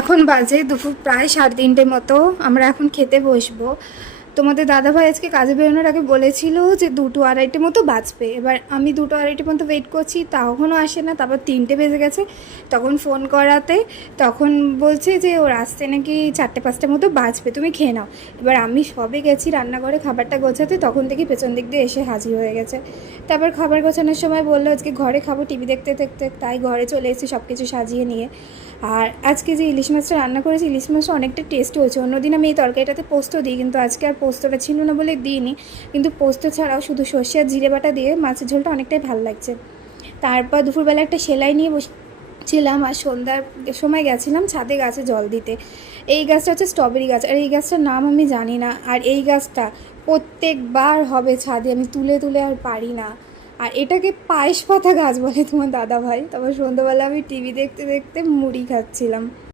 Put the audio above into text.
এখন বাজে দুপুর প্রায় 3:30 মতো। আমরা এখন খেতে বসবো। তোমাদের দাদাভাই আজকে কাজে বেরোনোর আগে বলেছিল যে 2-2:30 মতো বাজবে। এবার আমি 2-2:30 মতো ওয়েট করছি, তখনও আসে না। তারপর 3টে বেজে গেছে, তখন ফোন করাতে তখন বলছে যে ওর আসতে নাকি 4টে-5টে মতো বাজবে, তুমি খেয়ে নাও। এবার আমি সবে গেছি রান্নাঘরে খাবারটা গোছাতে, তখন থেকে পেছন দিক দিয়ে এসে হাজির হয়ে গেছে। তারপর খাবার গোছানোর সময় বললো আজকে ঘরে খাবো টিভি দেখতে দেখতে, তাই ঘরে চলে এসেছি সব কিছু সাজিয়ে নিয়ে। আর আজকে যে ইলিশ মাছটা রান্না করেছি, ইলিশ মাছটা অনেকটা টেস্টি হয়েছে। অন্যদিন আমি এই তরকারিটাতে পোস্ত দিই, কিন্তু আজকে আর পোস্তটা ছিল না বলে দিইনি। কিন্তু পোস্ত ছাড়াও শুধু সর্ষে আর জিরে বাটা দিয়ে মাছের ঝোলটা অনেকটাই ভালো লাগছে। তারপর দুপুরবেলা একটা সেলাই নিয়ে বসেছিলাম, আর সন্ধ্যার সময় গেছিলাম ছাদে গাছে জল দিতে। এই গাছটা হচ্ছে স্ট্রবেরি গাছ, আর এই গাছটার নাম আমি জানি না। আর এই গাছটা প্রত্যেকবার হবে ছাদে, আমি তুলে তুলে আর পারি না। আর এটাকে পায়েস পাতা গাছ বলে তোমার দাদা ভাই। তারপর সন্ধ্যাবেলা আমি টিভি দেখতে দেখতে মুড়ি খাচ্ছিলাম।